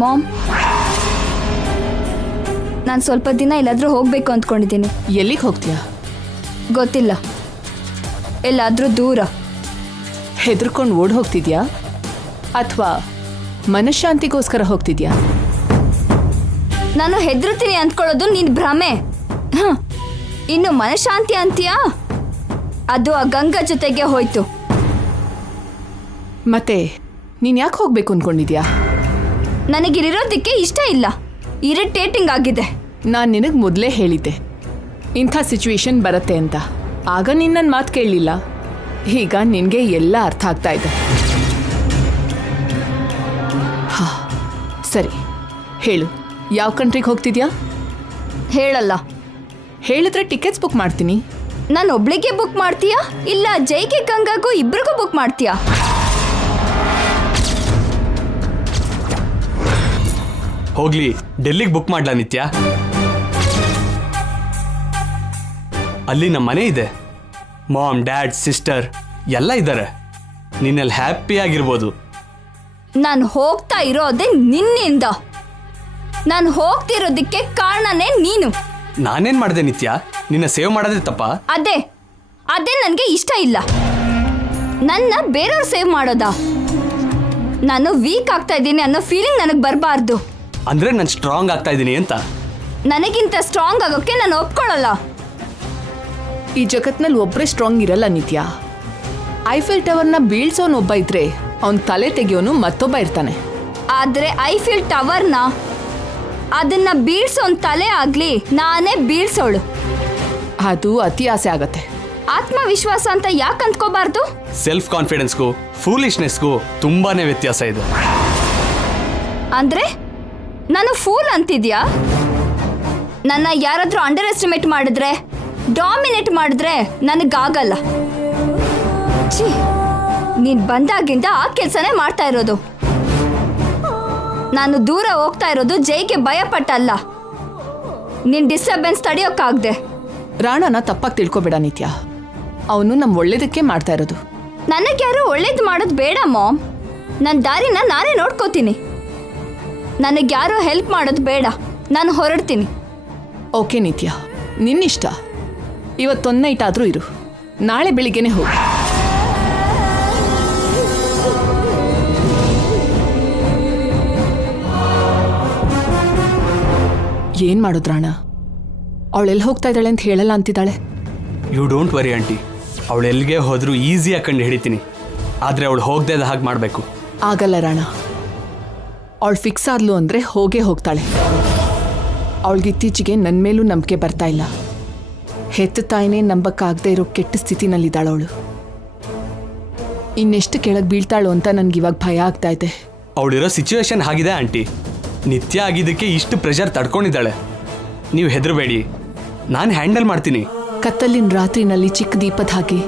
Ma'am, ನಾನು ಸ್ವಲ್ಪ ದಿನ ಎಲ್ಲಾದರೂ ಹೋಗಬೇಕು ಅಂದ್ಕೊಂಡಿದ್ದೀನಿ. ಎಲ್ಲಿಗೆ ಹೋಗ್ತೀಯಾ? ಗೊತ್ತಿಲ್ಲ, ಎಲ್ಲಾದರೂ ದೂರ. ಹೆದರ್ಕೊಂಡು ಓಡ್ ಹೋಗ್ತಿದ್ಯಾ ಅಥವಾ ಮನಃಶಾಂತಿಗೋಸ್ಕರ ಹೋಗ್ತಿದ್ಯಾ? ನಾನು ಹೆದರ್ತೀನಿ ಅಂದ್ಕೊಳ್ಳೋದು ನಿನ್ನ ಭ್ರಮೆ. ಇನ್ನು ಮನಃಶಾಂತಿ ಅಂತೀಯಾ? ಅದು ಆ ಗಂಗಾ ಜೊತೆಗೆ ಹೋಯ್ತು. ಮತ್ತೆ ನೀನು ಯಾಕೆ ಹೋಗ್ಬೇಕು ಅಂದ್ಕೊಂಡಿದ್ಯಾ? ನನಗಿರೋದಕ್ಕೆ ಇಷ್ಟ ಇಲ್ಲ, ಇರಿಟೇಟಿಂಗ್ ಆಗಿದೆ. ನಾನು ನಿನಗೆ ಮೊದಲೇ ಹೇಳಿದ್ದೆ ಇಂಥ ಸಿಚುವೇಶನ್ ಬರುತ್ತೆ ಅಂತ. ಆಗ ನೀನು ನನ್ನ ಮಾತು ಕೇಳಲಿಲ್ಲ. ಈಗ ನಿನಗೆ ಎಲ್ಲ ಅರ್ಥ ಆಗ್ತಾ ಇದೆ. ಹಾ ಸರಿ, ಹೇಳು, ಯಾವ ಕಂಟ್ರಿಗೆ ಹೋಗ್ತಿದ್ಯಾ? ಹೇಳಲ್ಲ. ಹೇಳಿದ್ರೆ ಟಿಕೆಟ್ಸ್ ಬುಕ್ ಮಾಡ್ತೀನಿ. ನಾನು ಒಬ್ಳಿಗೆ ಬುಕ್ ಮಾಡ್ತೀಯಾ ಇಲ್ಲ ಜೈಗೆ ಗಂಗಾಗೂ ಇಬ್ರಿಗೂ ಬುಕ್ ಮಾಡ್ತೀಯಾ? ಹೋಗ್ಲಿ, ಡೆಲ್ಲಿಗೆ ಬುಕ್ ಮಾಡ್ಲಾ ನಿತ್ಯ? ಅಲ್ಲಿ ನಮ್ಮ ಮನೆ ಇದೆ, ಮಾಮ್, ಡ್ಯಾಡ್, ಸಿಸ್ಟರ್ ಎಲ್ಲ ಇದ್ದಾರೆ. ನೀನಲ್ಲಿ ಹ್ಯಾಪಿ ಆಗಿರ್ಬೋದು. ನಾನು ಹೋಗ್ತಾ ಇರೋದೇ ನಿನ್ನಿಂದ. ನಾನು ಹೋಗ್ತಿರೋದಕ್ಕೆ ಕಾರಣನೇ ನೀನು. ನಾನೇನ್ ಮಾಡಿದೆ ನಿತ್ಯ? ನಿನ್ನ ಸೇವ್ ಮಾಡೋದೇ ತಪ್ಪಾ? ಅದೇ ನನಗೆ ಇಷ್ಟ ಇಲ್ಲ. ನನ್ನ ಬೇರೆಯವ್ರು ಸೇವ್ ಮಾಡೋದಾ? ನಾನು ವೀಕ್ ಆಗ್ತಾ ಇದ್ದೀನಿ ಅನ್ನೋ ಫೀಲಿಂಗ್ ನನಗೆ ಬರಬಾರ್ದು. ಅಂದ್ರೆ ನಾನು ಸ್ಟ್ರಾಂಗ್ ಆಗ್ತಾ ಇದ್ದೀನಿ ಅಂತ? ನನಗಿಂತ ಸ್ಟ್ರಾಂಗ್ ಆಗೋಕ್ಕೆ ನಾನು ಒಪ್ಕೊಳ್ಳಲ್ಲ. ಈ ಜಗತ್ನಲ್ಲಿ ಒಬ್ಬರೇ ಸ್ಟ್ರಾಂಗ್ ಇರಲ್ಲ ನಿತ್ಯ. ಐಫಿಲ್ ಟವರ್ನ ಬೀಳ್ಸೋನೊಬ್ಬ ಇದ್ರೆ ಅವನ ತಲೆ ತೆಗಿಯೋನು ಮತ್ತೊಬ್ಬ ಇರ್ತಾನೆ. ಆದರೆ ಐಫಿಲ್ ಟವರ್ನ ಅದನ್ನ ಬೀಳ್ಸೋನ್ ತಲೆ ಆಗ್ಲಿ, ನಾನೇ ಬೀಳ್ಸೋಳು. ಅದು ಅತಿ ಆಸೆ ಆಗತ್ತೆ. ಆತ್ಮವಿಶ್ವಾಸ ಅಂತ ಯಾಕೆ ಅಂದ್ಕೋಬಾರ್ದು? ಸೆಲ್ಫ್ ಕಾನ್ಫಿಡೆನ್ಸ್ಗೂ ಫೂಲಿಶ್ನೆಸ್ಗೂ ತುಂಬಾನೇ ವ್ಯತ್ಯಾಸ ಇದೆ. ಅಂದ್ರೆ ನಾನು ಫೂಲ್ ಅಂತಿದ್ಯಾ? ನನ್ನ ಯಾರಾದ್ರೂ ಅಂಡರ್ ಎಸ್ಟಿಮೇಟ್ ಮಾಡಿದ್ರೆ, ಡಾಮಿನೇಟ್ ಮಾಡಿದ್ರೆ ನನಗಾಗಲ್ಲ. ಛೀ, ನೀನ್ ಬಂದಾಗಿಂದ ಆ ಕೆಲಸನೇ ಮಾಡ್ತಾ ಇರೋದು. ನಾನು ದೂರ ಹೋಗ್ತಾ ಇರೋದು ಜೈಗೆ ಭಯಪಟ್ಟಲ್ಲ, ನಿನ್ ಡಿಸ್ಟರ್ಬೆನ್ಸ್ ತಡೆಯೋಕ್ಕಾಗ್ದೆ. ರಾಣನ ತಪ್ಪಾಗಿ ತಿಳ್ಕೊಬೇಡ ನಿತ್ಯ. ಅವನು ನಮ್ಮ ಒಳ್ಳೇದಕ್ಕೆ ಮಾಡ್ತಾ ಇರೋದು. ನನಗ್ಯಾರು ಒಳ್ಳೇದು ಮಾಡೋದು ಬೇಡ ಮಾಮ್. ನನ್ನ ದಾರಿನ ನಾನೇ ನೋಡ್ಕೋತೀನಿ. ನನಗ್ಯಾರೋ ಹೆಲ್ಪ್ ಮಾಡೋದು ಬೇಡ, ನಾನು ಹೊರಡ್ತೀನಿ. ಓಕೆ ನಿತ್ಯ, ನಿನ್ನಿಷ್ಟ. ಇವತ್ತೊಂದು ನೈಟ್ ಆದರೂ ಇರು, ನಾಳೆ ಬೆಳಿಗ್ಗೆನೆ ಹೋಗು. ಏನ್ ಮಾಡೋದ್ರಾಣ? ಅವಳೆಲ್ಲಿ ಹೋಗ್ತಾ ಇದ್ದಾಳೆ ಅಂತ ಹೇಳಲ್ಲ ಅಂತಿದ್ದಾಳೆ. ಯು ಡೋಂಟ್ ವರಿ ಆಂಟಿ, ಅವಳು ಎಲ್ಲಿಗೆ ಹೋದ್ರೂ ಈಸಿಯಾಗಿ ಕಂಡು ಹಿಡಿತೀನಿ. ಆದರೆ ಅವಳು ಹೋಗದೆ ಹಾಗೆ ಮಾಡಬೇಕು. ಆಗಲ್ಲ ರಾಣ, ಅವಳು ಫಿಕ್ಸ್ ಆದ್ಲು ಅಂದರೆ ಹೋಗೇ ಹೋಗ್ತಾಳೆ. ಅವಳಿಗಿತ್ತೀಚೆಗೆ ನನ್ನ ಮೇಲೂ ನಂಬಿಕೆ ಬರ್ತಾ ಇಲ್ಲ. ಹೆತ್ತ ತಾಯಿನೇ ನಂಬಕ್ಕಾಗದೇ ಇರೋ ಕೆಟ್ಟ ಸ್ಥಿತಿನಲ್ಲಿದ್ದಾಳವಳು. ಇನ್ನೆಷ್ಟು ಕೆಳಗೆ ಬೀಳ್ತಾಳು ಅಂತ ನನಗಿವಾಗ ಭಯ ಆಗ್ತಾ ಇದೆ. ಅವಳಿರೋ ಸಿಚುವೇಶನ್ ಆಗಿದೆ ಆಂಟಿ. ನಿತ್ಯ ಆಗಿದ್ದಕ್ಕೆ ಇಷ್ಟು ಪ್ರೆಷರ್ ತಡ್ಕೊಂಡಿದ್ದಾಳೆ. ನೀವು ಹೆದರಬೇಡಿ, ನಾನು ಹ್ಯಾಂಡಲ್ ಮಾಡ್ತೀನಿ. ಕತ್ತಲಿನ ರಾತ್ರಿನಲ್ಲಿ ಚಿಕ್ಕ ದೀಪದ ಹಾಗೆ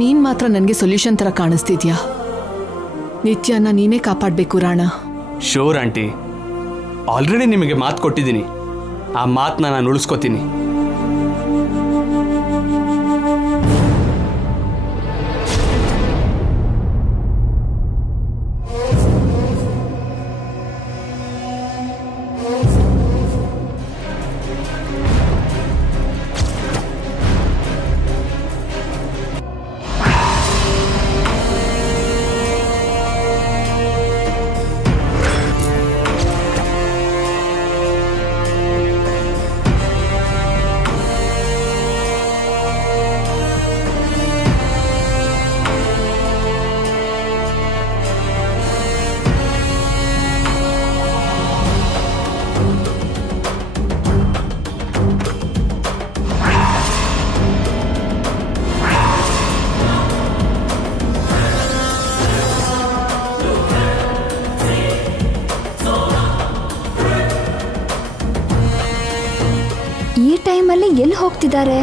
ನೀನು ಮಾತ್ರ ನನಗೆ ಸೊಲ್ಯೂಷನ್ ಥರ ಕಾಣಿಸ್ತಿದ್ಯಾ. ನಿತ್ಯನ ನೀನೇ ಕಾಪಾಡಬೇಕು ರಾಣ. ಶೋರ್ ಆಂಟಿ, ಆಲ್ರೆಡಿ ನಿಮಗೆ ಮಾತು ಕೊಟ್ಟಿದ್ದೀನಿ. ಆ ಮಾತನ್ನ ನಾನು ಉಳಿಸ್ಕೋತೀನಿ. ಈ ಟೈಮಲ್ಲಿ ಎಲ್ಲಿ ಹೋಗ್ತಿದ್ದಾರೆ?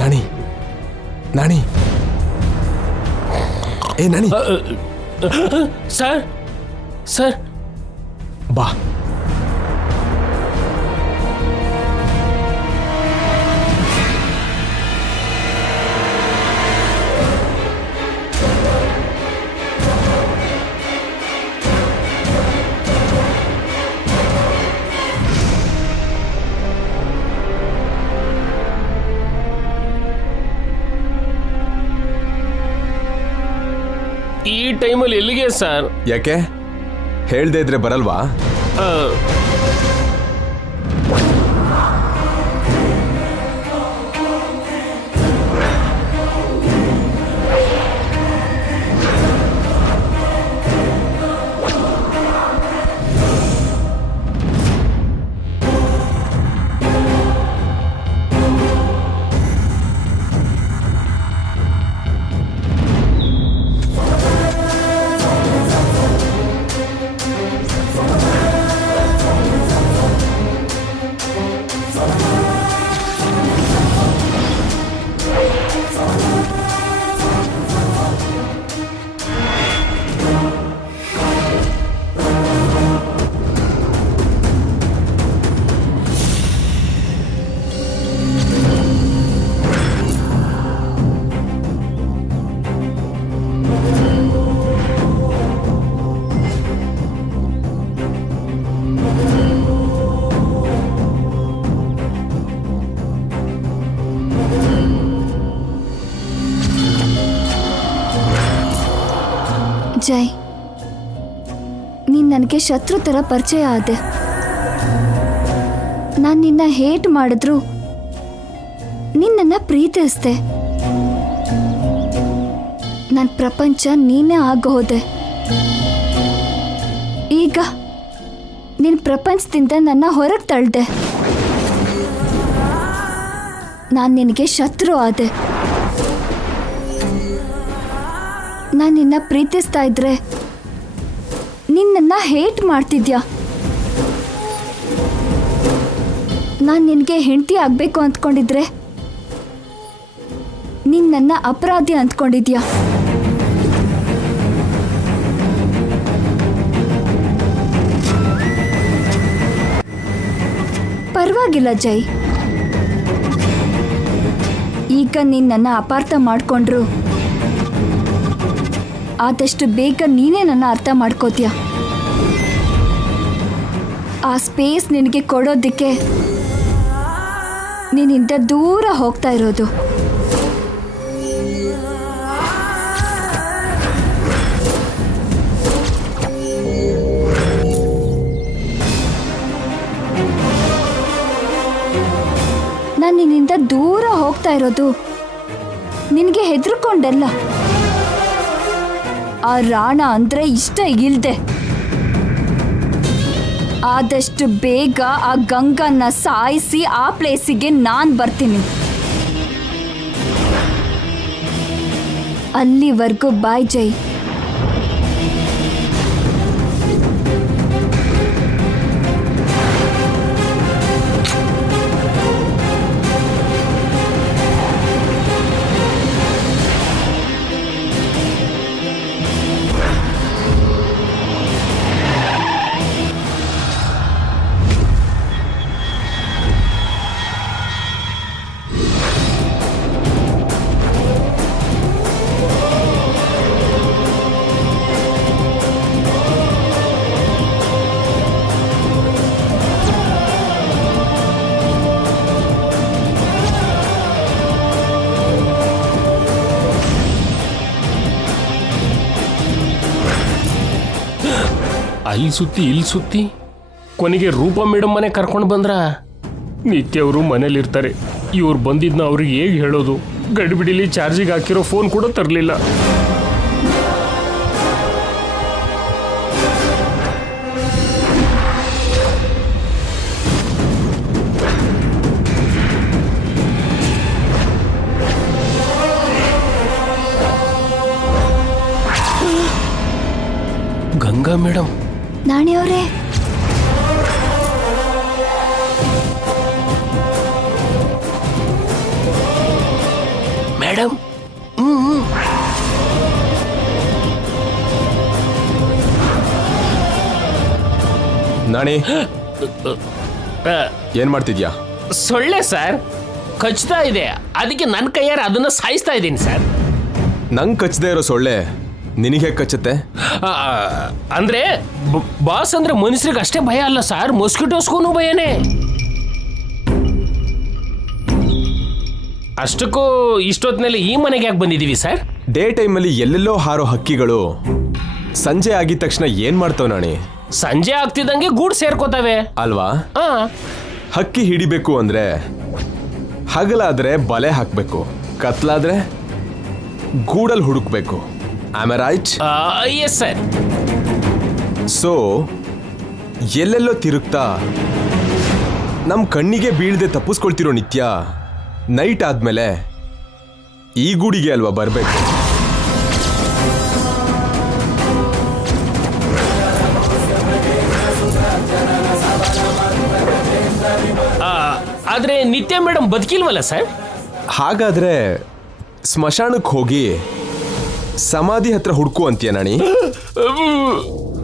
ನಾಣಿ, ನಾಣಿ, ಏ ನಾಣಿ, ಸರ್ ಸರ್ ಬಾ. ಈ ಟೈಮಲ್ಲಿ ಎಲ್ಲಿಗೆ ಸರ್? ಯಾಕೆ ಹೇಳ್ದೇ ಇದ್ರೆ ಬರಲ್ವಾ? ಆ, ಜೈ, ನೀನ್ ನನಗೆ ಶತ್ರು ಥರ ಪರಿಚಯ ಆದೆ. ನಾನು ನಿನ್ನ ಹೇಟ್ ಮಾಡಿದ್ರು ನಿನ್ನನ್ನು ಪ್ರೀತಿಸ್ದೆ. ನನ್ನ ಪ್ರಪಂಚ ನೀನೇ ಆಗೋದೆ. ಈಗ ನಿನ್ನ ಪ್ರಪಂಚದಿಂದ ನನ್ನ ಹೊರಗೆ ತಳ್ದೆ. ನಾನು ನಿನಗೆ ಶತ್ರು ಆದೆ. ನಾನು ನಿನ್ನ ಪ್ರೀತಿಸ್ತಾ ಇದ್ರೆ ನಿನ್ನನ್ನು ಹೇಟ್ ಮಾಡ್ತಿದ್ಯಾ. ನಾನು ನಿನಗೆ ಹೆಂಡತಿ ಆಗಬೇಕು ಅಂದ್ಕೊಂಡಿದ್ರೆ ನಿನ್ನನ್ನು ಅಪರಾಧಿ ಅಂದ್ಕೊಂಡಿದ್ಯಾ. ಪರವಾಗಿಲ್ಲ ಜೈ, ಈಗ ನಿನ್ನನ್ನು ಅಪಾರ್ಥ ಮಾಡಿಕೊಂಡ್ರು ಆದಷ್ಟು ಬೇಗ ನೀನೇ ನನ್ನ ಅರ್ಥ ಮಾಡ್ಕೋತೀಯ. ಆ ಸ್ಪೇಸ್ ನಿನಗೆ ಕೊಡೋದಕ್ಕೆ ನಿನ್ನಿಂದ ದೂರ ಹೋಗ್ತಾ ಇರೋದು. ನಾನು ನಿನ್ನಿಂದ ದೂರ ಹೋಗ್ತಾ ಇರೋದು ನಿನಗೆ ಹೆದರ್ಕೊಂಡಲ್ಲ. ಆ ರಾಣ ಅಂದ್ರೆ ಇಷ್ಟ ಇಲ್ದೆ. ಆದಷ್ಟು ಬೇಗ ಆ ಗಂಗನ್ನ ಸಾಯಿಸಿ ಆ ಪ್ಲೇಸಿಗೆ ನಾನು ಬರ್ತೀನಿ. ಅಲ್ಲಿವರೆಗೂ ಬಾಯ್ ಜೈ. ಅಲ್ಲಿ ಸುತ್ತಿ ಇಲ್ಲಿ ಸುತ್ತಿ ಕೊನೆಗೆ ರೂಪಾ ಮೇಡಮ್ ಮನೆ ಕರ್ಕೊಂಡು ಬಂದ್ರ. ನಿತ್ಯ ಅವರು ಮನೇಲಿರ್ತಾರೆ. ಇವ್ರು ಬಂದಿದ್ನ ಅವ್ರಿಗೆ ಹೇಗೆ ಹೇಳೋದು? ಗಡಿಬಿಡಿಲಿ ಚಾರ್ಜಿಗೆ ಹಾಕಿರೋ ಫೋನ್ ಕೂಡ ತರಲಿಲ್ಲ. ಗಂಗಾ ಮೇಡಮ್, ನಾಣಿಯವರೇ, ಮೇಡಮ್. ನಾಣಿ, ಏನ್ ಮಾಡ್ತಿದ್ಯಾ? ಸೊಳ್ಳೆ ಸರ್, ಕಚ್ತಾ ಇದೆ. ಅದಕ್ಕೆ ನನ್ನ ಕೈಯಾರ ಅದನ್ನ ಸಾಯಿಸ್ತಾ ಇದ್ದೀನಿ ಸರ್. ನಂಗೆ ಕಚ್ಚದೆ ಇರೋ ಸೊಳ್ಳೆ ನಿನಗೆ ಹೇಗೆ ಕಚ್ಚುತ್ತೆ? ಅಂದ್ರೆ ಬಾಸ್ ಅಂದ್ರೆ ಮನುಷ್ಯರಿಗೆ ಅಷ್ಟೇ ಭಯ ಅಲ್ಲ ಸರ್, ಮೊಸ್ಕಿಟೋಸ್ಗೂ ಭಯನೇ. ಅಷ್ಟಕ್ಕೂ ಇಷ್ಟೊತ್ತಿನಲ್ಲಿ ಈ ಮನೆಗೆ ಯಾಕೆ ಬಂದಿದ್ದೀವಿ ಸರ್? ಡೇ ಟೈಮಲ್ಲಿ ಎಲ್ಲೆಲ್ಲೋ ಹಾರೋ ಹಕ್ಕಿಗಳು ಸಂಜೆ ಆಗಿದ ತಕ್ಷಣ ಏನ್ ಮಾಡ್ತಾವ್ ನಾಣಿ? ಸಂಜೆ ಆಗ್ತಿದ್ದಂಗೆ ಗೂಡು ಸೇರ್ಕೋತಾವೆ ಅಲ್ವಾ? ಹಾ. ಹಕ್ಕಿ ಹಿಡಿಬೇಕು ಅಂದ್ರೆ ಹಗಲಾದ್ರೆ ಬಲೆ ಹಾಕ್ಬೇಕು, ಕತ್ಲಾದ್ರೆ ಗೂಡಲ್ ಹುಡುಕ್ಬೇಕು. Am I right? Yes sir. So ಎಲ್ಲೆಲ್ಲೋ ತಿರುಗ್ತಾ ನಮ್ ಕಣ್ಣಿಗೆ ಬೀಳದೆ ತಪ್ಪಿಸ್ಕೊಳ್ತಿರೋ ನಿತ್ಯ ನೈಟ್ ಆದ್ಮೇಲೆ ಈ ಗೂಡಿಗೆ ಅಲ್ವಾ ಬರ್ಬೇಕು? ಆದ್ರೆ ನಿತ್ಯ ಮೇಡಮ್ ಬದುಕಿಲ್ವಲ್ಲ ಸರ್? ಹಾಗಾದ್ರೆ ಸ್ಮಶಾನಕ್ಕೆ ಹೋಗಿ ಸಮಾಧಿ ಹತ್ರ ಹುಡ್ಕು ಅಂತೀಯ ನಾಣಿ?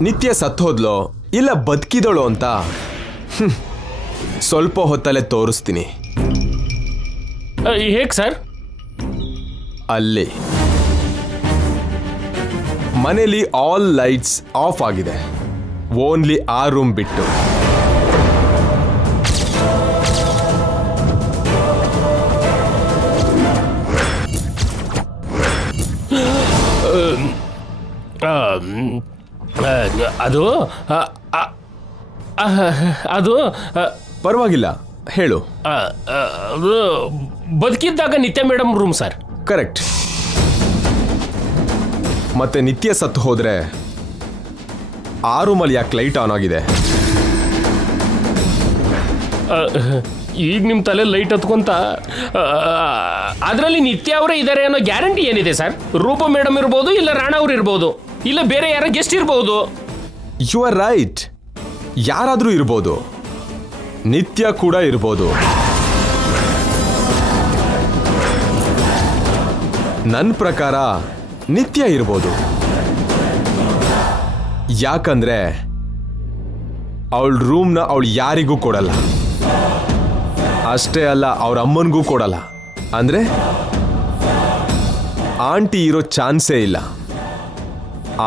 ನಿತ್ಯ ಸತ್ತೋದ್ಲೋ ಇಲ್ಲ ಬದುಕಿದಳು ಅಂತ ಸ್ವಲ್ಪ ಹೊತ್ತಲ್ಲೇ ತೋರಿಸ್ತೀನಿ. ಹೇಗ್ ಸರ್? ಅಲ್ಲಿ ಮನೇಲಿ ಆಲ್ ಲೈಟ್ಸ್ ಆಫ್ ಆಗಿದೆ, ಓನ್ಲಿ ಆ ರೂಮ್ ಬಿಟ್ಟು. ಅದು ಅದು ಪರವಾಗಿಲ್ಲ, ಹೇಳು. ಅದು ಬದುಕಿದ್ದಾಗ ನಿತ್ಯ ಮೇಡಮ್ ರೂಮ್ ಸರ್. ಕರೆಕ್ಟ್. ಮತ್ತೆ ನಿತ್ಯ ಸತ್ತು ಹೋದ್ರೆ ಆ ರೂಮಲ್ಲಿ ಯಾಕೆ ಲೈಟ್ ಆನ್ ಆಗಿದೆ? ಈಗ ನಿಮ್ಮ ತಲೆ ಲೈಟ್ ಹತ್ಕೊಂತ ಅದರಲ್ಲಿ ನಿತ್ಯ ಅವರೇ ಇದ್ದಾರೆ ಅನ್ನೋ ಗ್ಯಾರಂಟಿ ಏನಿದೆ ಸರ್? ರೂಪ ಮೇಡಮ್ ಇರ್ಬೋದು, ಇಲ್ಲ ರಾಣ ಅವ್ರು ಇರ್ಬೋದು, ಇಲ್ಲ ಬೇರೆ ಯಾರೋ ಗೆಸ್ಟ್ ಇರ್ಬೋದು. ಯು ಆರ್ ರೈಟ್, ಯಾರಾದ್ರೂ ಇರ್ಬೋದು, ನಿತ್ಯ ಕೂಡ ಇರ್ಬೋದು. ನನ್ನ ಪ್ರಕಾರ ನಿತ್ಯ ಇರ್ಬೋದು. ಯಾಕಂದ್ರೆ ಅವಳ ರೂಮ್ನ ಅವಳು ಯಾರಿಗೂ ಕೊಡಲ್ಲ, ಅಷ್ಟೇ ಅಲ್ಲ ಅವ್ರ ಅಮ್ಮನಿಗೂ ಕೊಡಲ್ಲ. ಅಂದ್ರೆ ಆಂಟಿ ಇರೋ ಚಾನ್ಸೇ ಇಲ್ಲ,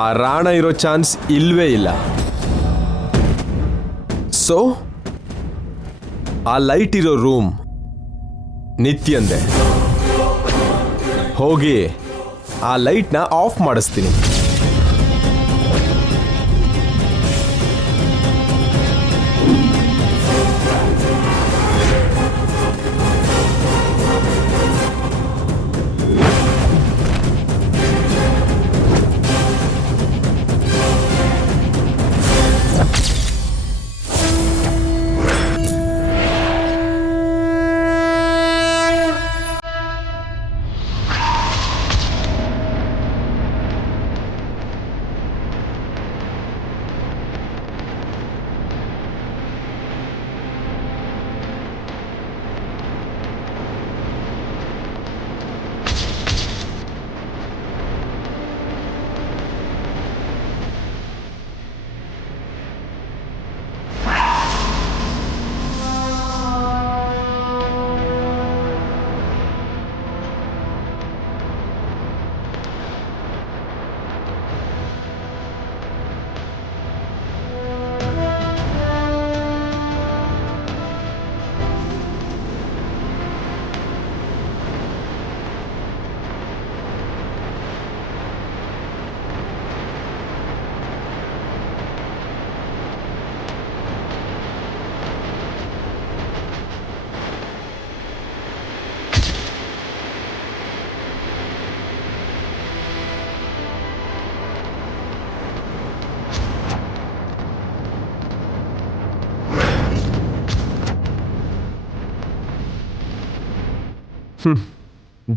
ಆ ರಾಣ ಇರೋ ಚಾನ್ಸ್ ಇಲ್ವೇ ಇಲ್ಲ. ಸೊ ಆ ಲೈಟ್ ಇರೋ ರೂಮ್ ನಿತ್ಯಂದೆ. ಹೋಗಿ ಆ ಲೈಟ್ನ ಆಫ್ ಮಾಡಿಸ್ತೀನಿ.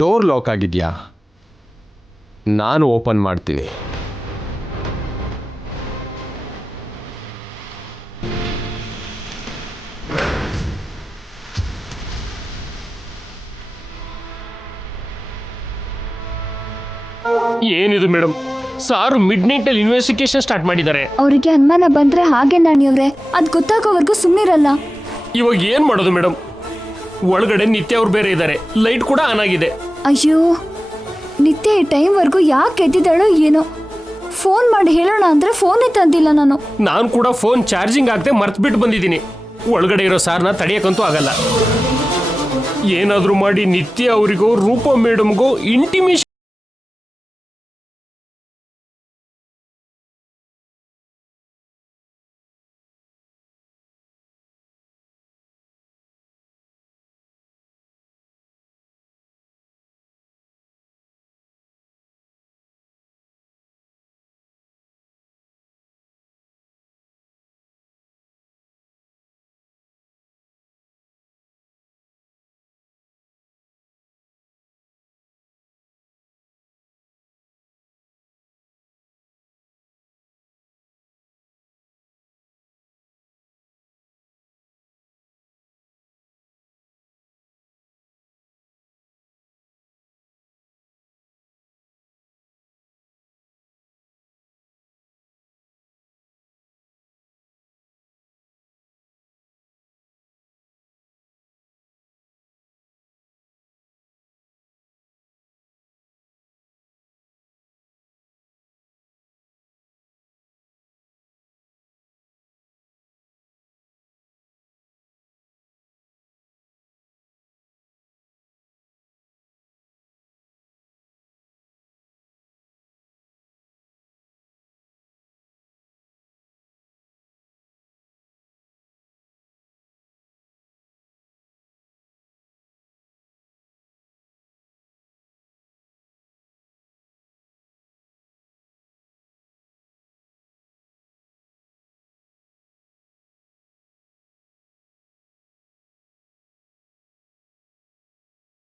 ಡೋರ್ ಲಾಕ್ ಆಗಿದೆಯಾ? ನಾನು ಓಪನ್ ಮಾಡ್ತೀನಿ. ಏನಿದು ಮೇಡಮ್, ಸಾರು ಮಿಡ್ ನೈಟ್ ಅಲ್ಲಿ ಇನ್ವೆಸ್ಟಿಗೇಷನ್ ಸ್ಟಾರ್ಟ್ ಮಾಡಿದ್ದಾರೆ. ಅವರಿಗೆ ಅನುಮಾನ ಬಂದ್ರೆ ಹಾಗೆ ನಾಣಿಯವ್ರೆ, ಅದ್ ಗೊತ್ತಾಗೋವರೆಗೂ ಸುಮ್ಮನಿರಲ್ಲ. ಇವಾಗ ಏನ್ ಮಾಡೋದು ಮೇಡಮ್? ಒಳಗಡೆ ನಿತ್ಯ ಅವ್ರು ಬೇರೆ ಇದ್ದಾರೆ, ಲೈಟ್ ಕೂಡ ಆನ್ ಆಗಿದೆ. ಅಯ್ಯೋ, ನಿತ್ಯ ಈ ಟೈಮ್ವರೆಗೂ ಯಾಕೆ ಎದ್ದಿದ್ದಾಳೋ ಏನೋ. ಫೋನ್ ಮಾಡಿ ಹೇಳೋಣ ಅಂದ್ರೆ ಫೋನೇ ತಂದಿಲ್ಲ ನಾನು. ನಾನು ಕೂಡ ಫೋನ್ ಚಾರ್ಜಿಂಗ್ ಆಗದೆ ಮರ್ತ್ಬಿಟ್ಟು ಬಂದಿದ್ದೀನಿ. ಒಳಗಡೆ ಇರೋ ಸಾರ್ನ ತಡೆಯಕ್ಕಂತೂ ಆಗಲ್ಲ. ಏನಾದರೂ ಮಾಡಿ ನಿತ್ಯ ಅವರಿಗೋ ರೂಪ ಮೇಡಮ್ಗೋ ಇಂಟಿಮೇಷನ್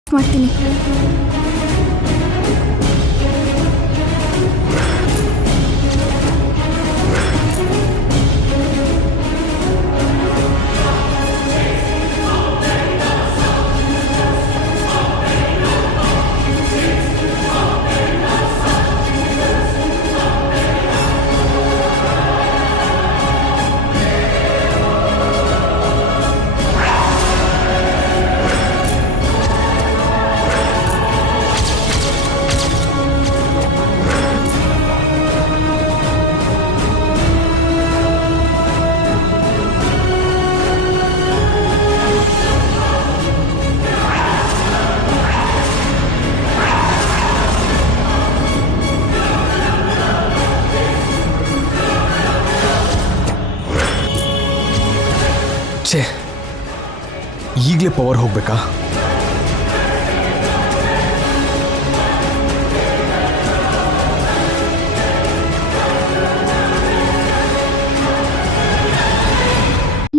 ಮಾಡ್ತೀನಿ. ಛೇ, ಈಗಲೇ ಪವರ್ ಹೋಗ್ಬೇಕಾ?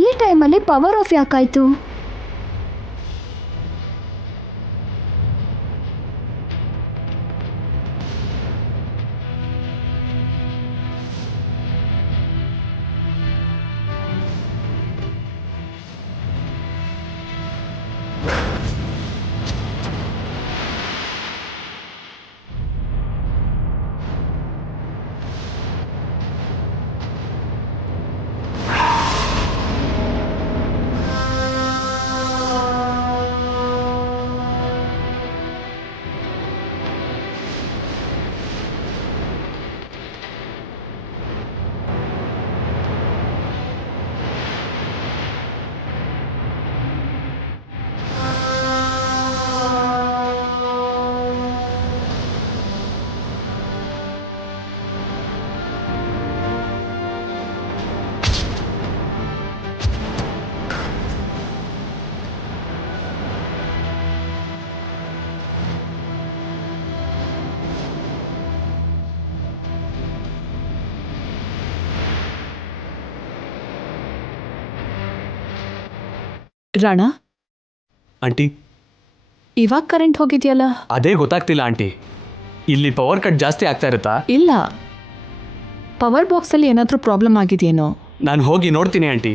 ಈ ಟೈಮಲ್ಲಿ ಪವರ್ ಆಫ್ ಯಾಕಾಯ್ತು? ರಾಣಾ, ಆಂಟಿ, ಇವಾಗ ಕರೆಂಟ್ ಹೋಗಿದೆಯಲ್ಲ? ಅದೇ ಗೊತ್ತಾಗ್ತಿಲ್ಲ ಆಂಟಿ. ಇಲ್ಲಿ ಪವರ್ ಕಟ್ ಜಾಸ್ತಿ ಆಗ್ತಾ ಇರುತ್ತಾ? ಇಲ್ಲ, ಪವರ್ ಬಾಕ್ಸಲ್ಲಿ ಏನಾದರೂ ಪ್ರಾಬ್ಲಮ್ ಆಗಿದೆಯೇನೋ. ನಾನು ಹೋಗಿ ನೋಡ್ತೀನಿ ಆಂಟಿ.